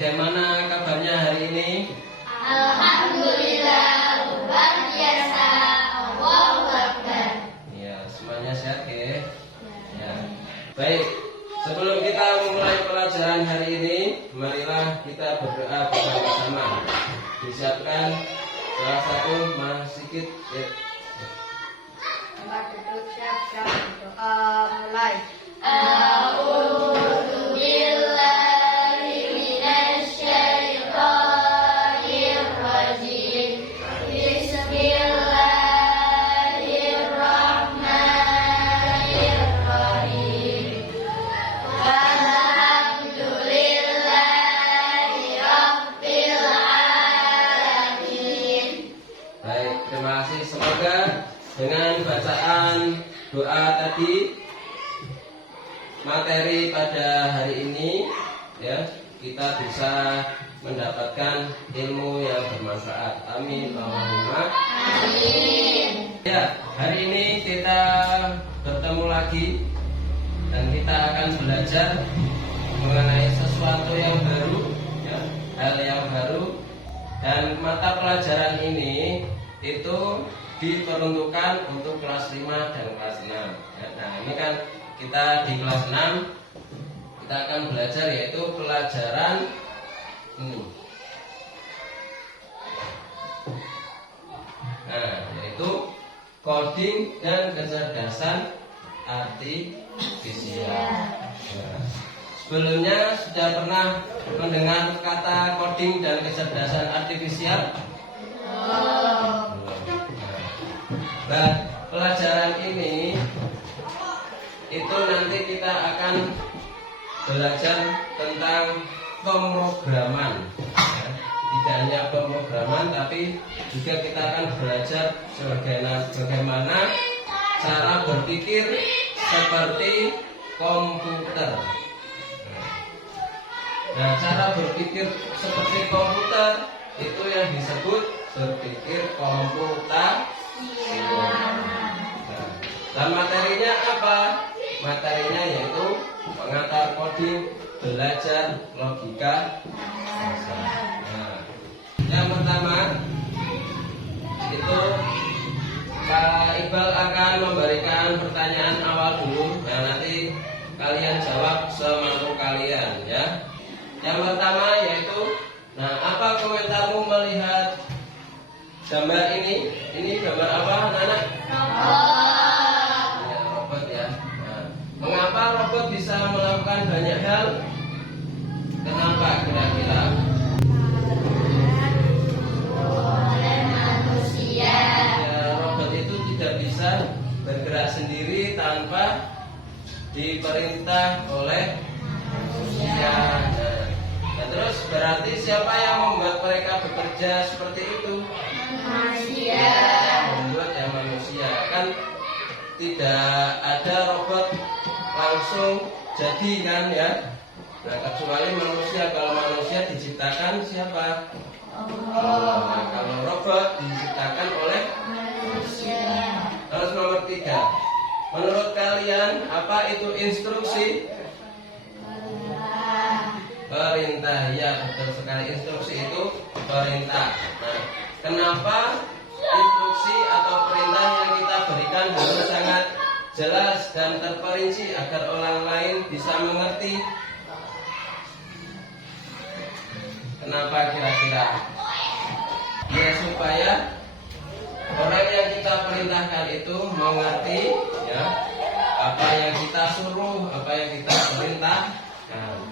bagaimana kabarnya hari ini? Alhamdulillah, luar biasa. Allahu Akbar. Ya, semuanya sehat ya? Ya. Baik, sebelum kita memulai pelajaran hari ini, marilah kita berdoa bersama-sama. Disiapkan salah satu Mas Sigit ya. Tempat duduk siap-siap berdoa mulai. A'udzu billahi minasyaitonir rajim. Bismillahirrahmanirrahim. Alhamdulillahi rabbil alamin. Baik, terima kasih. Semoga dengan bacaan doa tadi, materi pada hari ini ya, kita bisa mendapatkan ilmu yang bermanfaat. Amin Allahumma Amin. ya. Hari ini kita bertemu lagi dan kita akan belajar mengenai sesuatu yang baru ya, hal yang baru. Dan mata pelajaran ini itu diperuntukkan untuk kelas 5 dan kelas 6 ya. Nah, ini kan kita di kelas 6 kita akan belajar yaitu pelajaran ini. Nah, yaitu coding dan kecerdasan artifisial. Nah, sebelumnya sudah pernah mendengar kata coding dan kecerdasan artifisial? Nah, pelajaran ini itu nanti kita akan belajar tentang pemrograman ya. Tidak hanya pemrograman, tapi juga kita akan belajar bagaimana cara berpikir seperti komputer. Nah, cara berpikir seperti komputer itu yang disebut berpikir komputasi. Nah, materinya apa? Materinya yaitu pengantar coding, belajar logika bahasa. Nah, yang pertama itu Pak Iqbal akan memberikan pertanyaan awal dulu. Nah, nanti kalian jawab semampu kalian ya. Yang pertama yaitu, nah, apa komentarmu melihat gambar ini? Ini gambar apa, anak-anak? Ya, robot ya. Nah, mengapa robot bisa melakukan banyak hal? Kenapa kira-kira? Oleh manusia. Ya, robot itu tidak bisa bergerak sendiri tanpa diperintah oleh manusia. Nah, terus berarti siapa yang membuat mereka bekerja seperti itu? Manusia. Membuat yang manusia. Kan tidak ada robot langsung jadi kan ya. Nah, kecuali manusia. Kalau manusia diciptakan siapa? Nah, kalau robot diciptakan oleh Manusia. Terus nomor 3, menurut kalian apa itu instruksi? Perintah. Ya, betul sekali, instruksi itu perintah. Nah, kenapa instruksi atau perintah yang kita berikan harus sangat jelas dan terperinci agar orang lain bisa mengerti? Kenapa kira-kira? Ya, supaya orang yang kita perintahkan itu mengerti ya, apa yang kita suruh, apa yang kita perintahkan.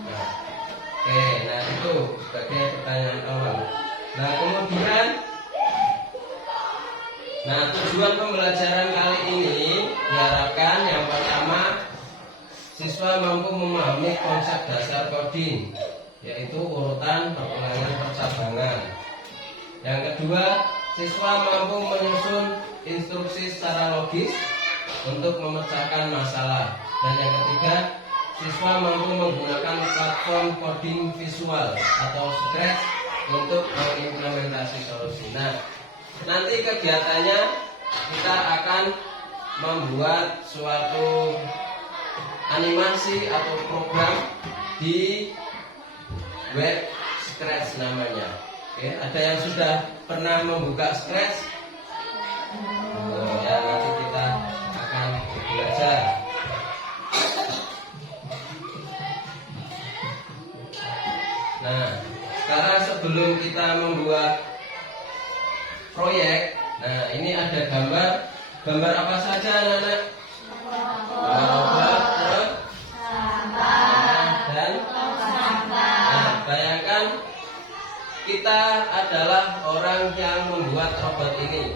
Oke, nah itu sebagai pertanyaan awal. Nah, kemudian, nah, tujuan pembelajaran kali ini diharapkan yang pertama, siswa mampu memahami konsep dasar coding, yaitu urutan pengulangan percabangan. Yang kedua, siswa mampu menyusun instruksi secara logis untuk memecahkan masalah. Dan yang ketiga, siswa mampu menggunakan platform coding visual atau Scratch untuk mengimplementasi solusi. Nah, nanti kegiatannya kita akan membuat suatu animasi atau program di web Scratch namanya. Oke, ada yang sudah pernah membuka Scratch? Ya, nanti kita akan belajar. Nah, sekarang sebelum kita membuat proyek, nah ini ada gambar. Gambar apa saja anak-anak? Obat, terus dan nah, bayangkan kita adalah orang yang membuat robot ini.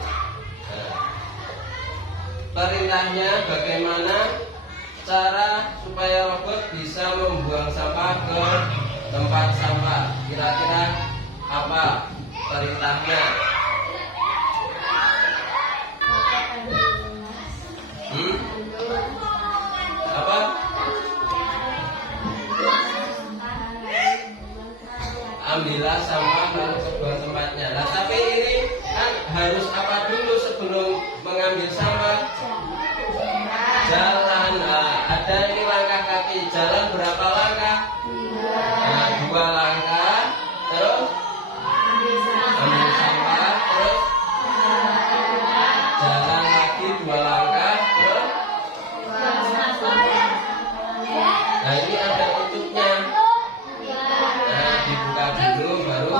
Nah, perintahnya bagaimana cara supaya robot bisa membuang sampah ke tempat sampah. Kira-kira apa perintahnya? Apa? Ambillah sampah lalu ke buang tempatnya. Nah, tapi ini kan harus apa dulu sebelum mengambil sampah? Jalan. Nah, ada ini langkah kaki. Jalan berapa langkah? Nah, 2 langkah. Terus ambil sampah. Terus jalan lagi 2 langkah. Terus nah ini ada tutupnya. Nah, dibuka dulu baru.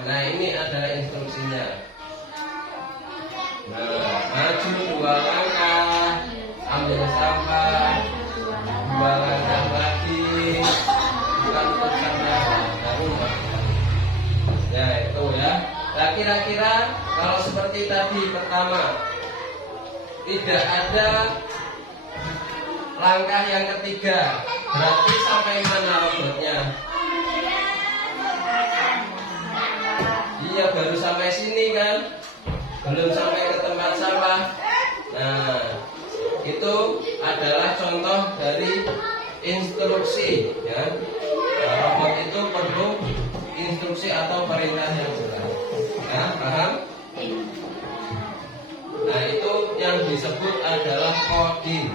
Nah, ini adalah instruksinya. Nah, maju 2 langkah, ambil sampah, 2 langkah lagi, buka tutup sampah, baru. Ya itu ya. Nah, kira-kira kalau seperti tadi pertama, tidak ada langkah yang ketiga, berarti sampai mana robotnya? Iya, baru sampai sini kan, belum sampai ke tempat sampah. Nah, itu adalah contoh dari instruksi ya. Nah, robot itu perlu instruksi atau perintah yang jelas. Ya, paham? Nah, itu yang disebut adalah coding.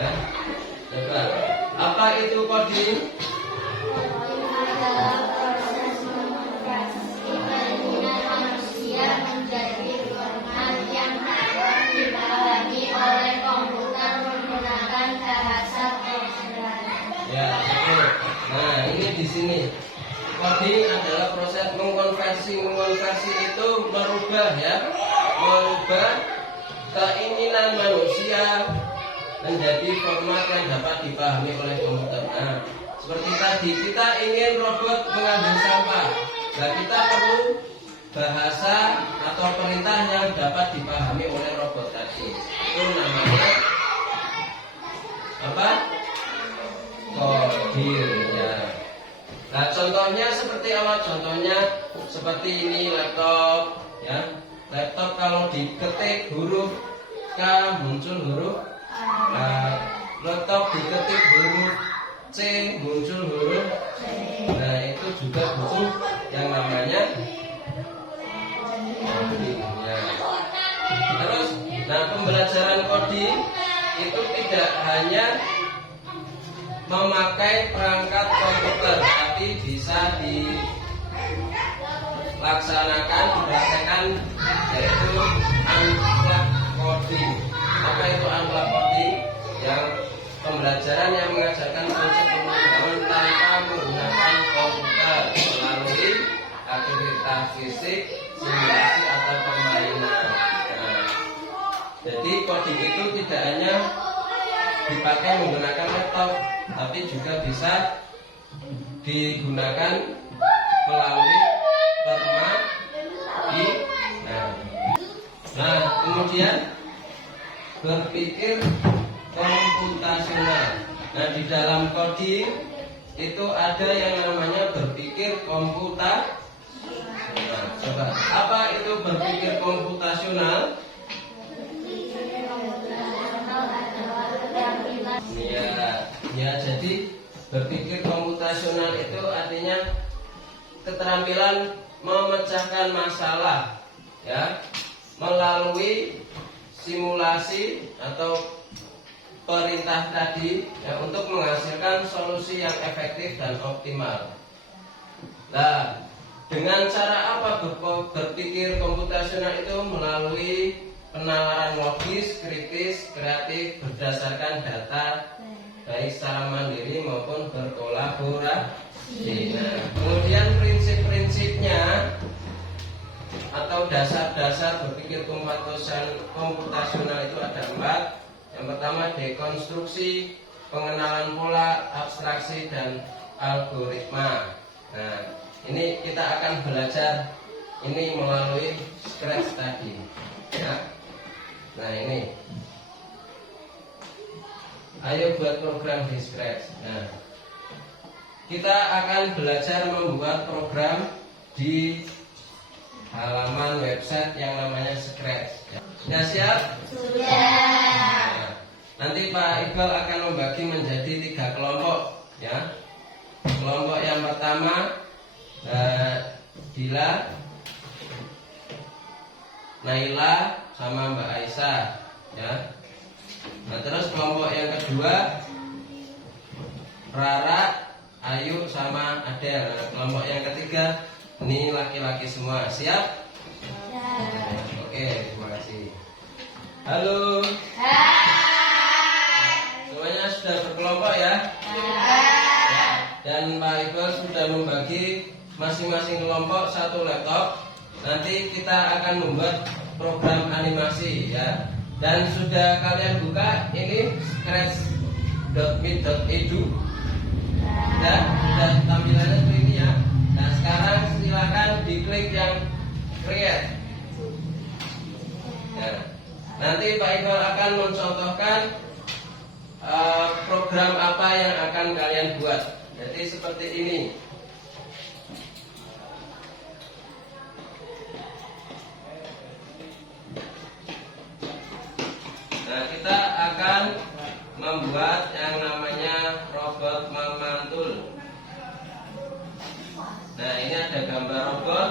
Ya. Coba, apa itu coding? Manusia menjadi format yang dapat dipahami oleh komputer menggunakan bahasa program. Ya, betul. Nah, ini di sini. Coding adalah proses mengkonversi. Mengkonversi itu merubah ya. Merubah keinginan manusia menjadi format yang dapat dipahami oleh komputer. Nah, seperti tadi kita ingin robot mengambil sampah. Nah, kita perlu bahasa atau perintah yang dapat dipahami oleh robot tadi. Itu namanya apa? Coding ya. Nah, contohnya seperti apa? Contohnya seperti ini laptop ya. Laptop kalau diketik huruf K muncul huruf A. Laptop diketik huruf C muncul huruf C. Nah, itu juga butuh yang namanya coding ya. Terus, nah pembelajaran coding itu tidak hanya memakai perangkat komputer, tapi bisa dilaksanakan, dipraktekkan, yaitu unplug coding. Apa itu unplug coding? Yang pembelajaran yang mengajarkan konsep pemrograman tanpa menggunakan komputer melalui aktivitas fisik, simulasi atau permainan. Nah, jadi coding itu tidak hanya dipakai menggunakan laptop, tapi juga bisa digunakan melalui permainan. Nah, kemudian berpikir komputasional. Nah, di dalam coding itu ada yang namanya berpikir komputasional. Nah, coba, apa itu berpikir komputasional? Ya, jadi berpikir komputasional itu artinya keterampilan memecahkan masalah, ya, melalui simulasi atau perintah tadi, ya, untuk menghasilkan solusi yang efektif dan optimal. Nah, dengan cara apa berpikir komputasional itu? Melalui penalaran logis, kritis, kreatif berdasarkan data baik secara mandiri maupun berkolaborasi. Nah, kemudian prinsip-prinsipnya atau dasar-dasar berpikir komputasional itu ada 4. Yang pertama dekonstruksi, pengenalan pola, abstraksi, dan algoritma. Nah, ini kita akan belajar ini melalui Scratch tadi, ya. Nah ini, ayo buat program di Scratch. Nah, kita akan belajar membuat program di halaman website yang namanya Scratch. Ya, siap? Sudah. Nah, nanti Pak Iqbal akan membagi menjadi 3 kelompok, ya. Kelompok yang pertama Dila, Naila, sama Mbak Aisyah, ya. Nah, terus kelompok yang kedua Rara, Ayu, sama Adel. Nah, kelompok yang ketiga ini laki-laki semua. Siap? Oke, terima kasih. Halo. Hai. Semuanya sudah berkelompok ya? Dan Pak Iqbal sudah membagi masing-masing kelompok 1 laptop. Nanti kita akan membuat program animasi, ya. Dan sudah kalian buka ini scratch.me.edu. Dan tampilannya seperti ini ya. Nah, sekarang silakan diklik yang create. Nah, nanti Pak Iqbal akan mencontohkan program apa yang akan kalian buat. Jadi seperti ini. Nah, kita akan membuat yang namanya robot memantul. Nah, ini ada gambar robot.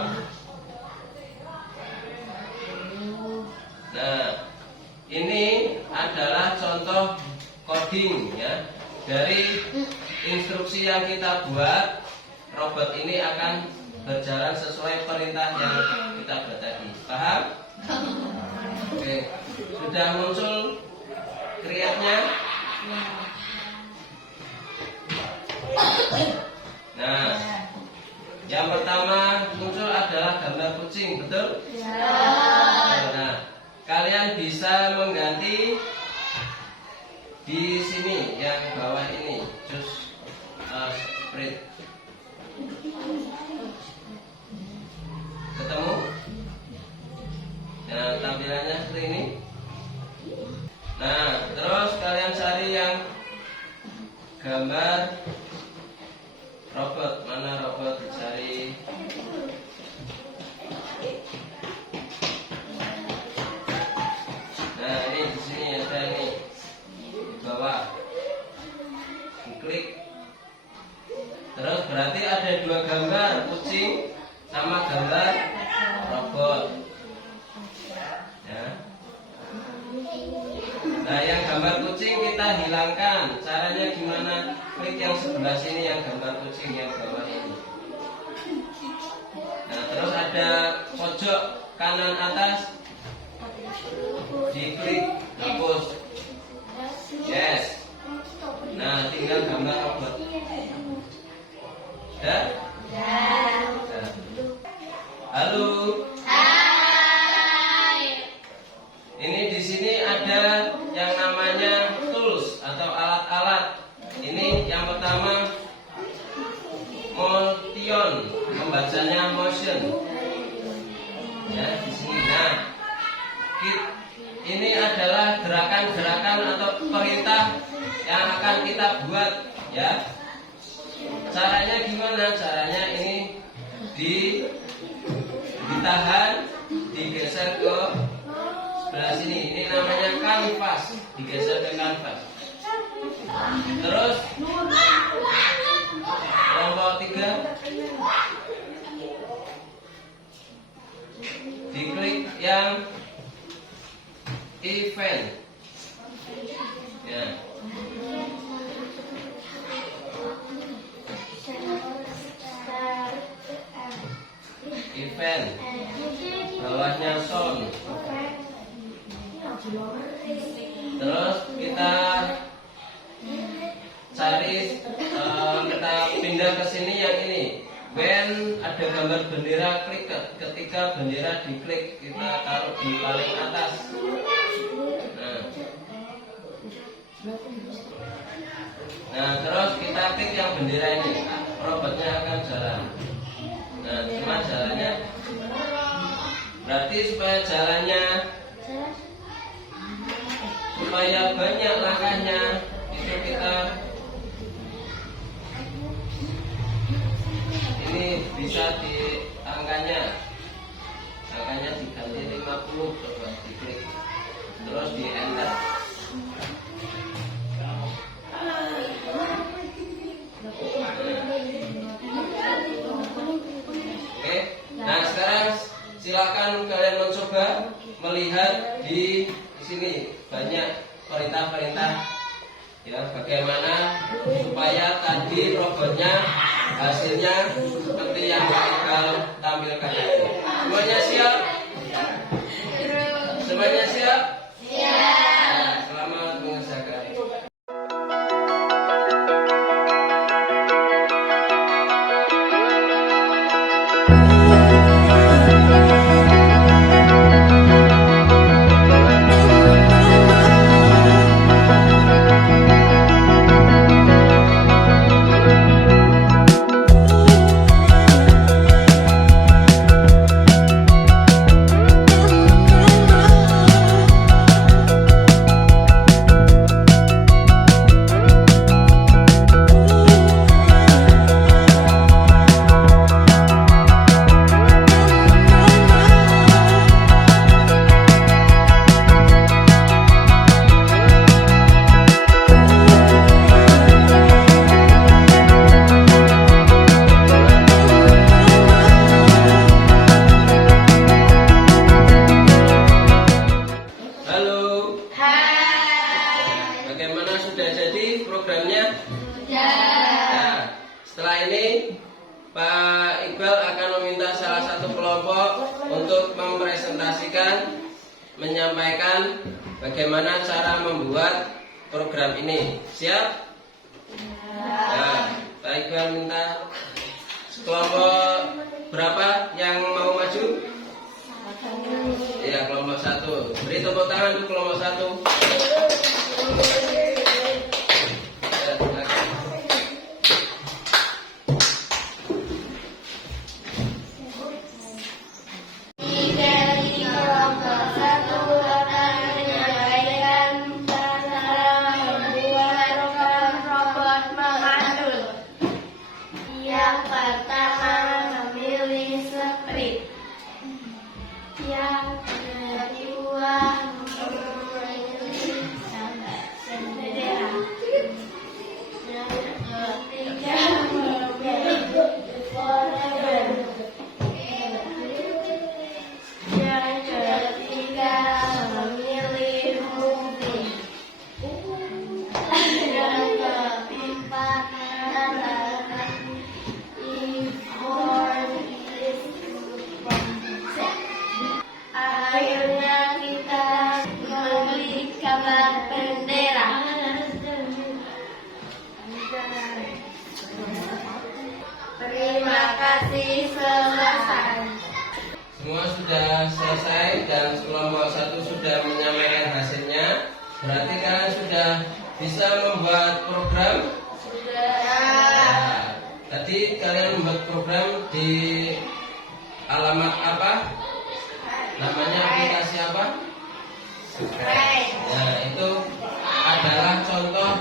Nah, ini adalah contoh coding, ya. Dari instruksi yang kita buat, robot ini akan berjalan sesuai perintah yang kita buat tadi. Paham? Oke, sudah muncul create-nya. Nah, yang pertama muncul adalah gambar kucing, betul? Nah, kalian bisa mengganti di sini yang bawah ini, choose spread. Ketemu? Nah, tampilannya seperti ini. Nah, terus kalian cari yang gambar robot. Mana robot? Dicari. Nah, ini di sini ada ini di bawah. Klik. Terus berarti ada 2 gambar, kucing sama gambar robot. Ya. Nah, yang gambar kucing kita hilangkan. Caranya gimana? Klik yang sebelah sini yang gambar kucing yang bawah ini. Nah, terus ada pojok kanan atas, diklik hapus. Yes. Nah, tinggal gambar robot. Sudah? Halo. Ini di sini ada yang namanya tools atau alat-alat. Ini yang pertama motion, membacanya motion. Ya, di sini. Nah, ini adalah gerakan-gerakan atau perintah yang akan kita buat, ya. Caranya gimana? Caranya ini ditahan, digeser ke sebelah sini. Ini namanya kanvas, digeser ke kanvas. Terus kelompok 3 diklik yang event, ya. pen, bawahnya son. Terus kita cari, kita pindah ke sini yang ini. When ada gambar bendera, klik. Ketika bendera diklik, kita taruh di paling atas. Nah, terus kita klik yang bendera ini, robotnya akan jalan. Nah, cuma jalannya, berarti supaya banyak langkahnya, itu kita ini bisa di angkanya diganti 50, coba diklik, terus di enter. Oke, nah sekarang silakan kalian mencoba melihat di sini banyak perintah-perintah ya, bagaimana supaya tadi robotnya hasilnya seperti yang Iqbal tampilkan tadi. Semuanya siap? Semuanya siap? Nah, selamat mengerjakan. Pak Iqbal akan meminta salah satu kelompok untuk mempresentasikan, menyampaikan bagaimana cara membuat program ini. Siap? Nah, Pak Iqbal minta kelompok berapa yang mau maju? Ya, kelompok 1. Beri tepuk tangan untuk kelompok 1. Terima kasih, selesai. Semua sudah selesai dan kelompok 1 sudah menyampaikan hasilnya. Berarti kalian sudah bisa membuat program? Sudah. Nah, tadi kalian membuat program di alamat apa? Namanya aplikasi apa? Nah, itu adalah contoh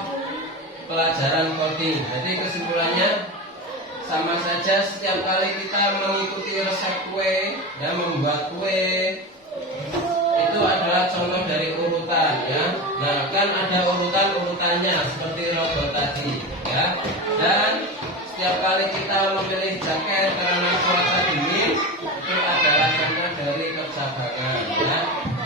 pelajaran coding. Jadi kesimpulannya sama saja, setiap kali kita mengikuti resep kue dan membuat kue itu adalah contoh dari urutan ya. Nah, kan ada urutannya seperti robot tadi ya. Dan setiap kali kita memilih jaket karena cuaca dingin itu adalah contoh dari kesabaran ya.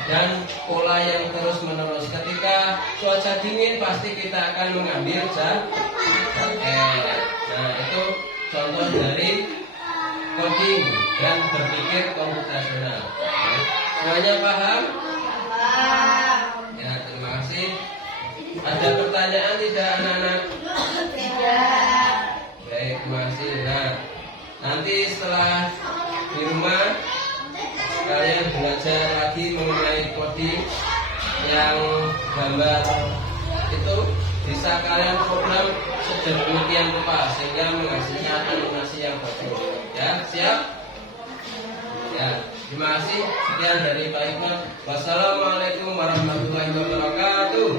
Dan pola yang terus menerus, ketika cuaca dingin pasti kita akan mengambil jaket. Nah, itu contoh dari coding dan berpikir komputasional. Semuanya paham? Ya, terima kasih. Ada pertanyaan tidak anak-anak? Tidak. Baik, terima kasih. Nah, nanti setelah di rumah kalian belajar lagi mengenai coding yang gambar itu bisa kalian program sedemikian rupa sehingga menghasilkan animasi yang bagus. Ya, siap? Ya, terima kasih. Sekian dari Pak Iqbal. Wassalamualaikum warahmatullahi wabarakatuh.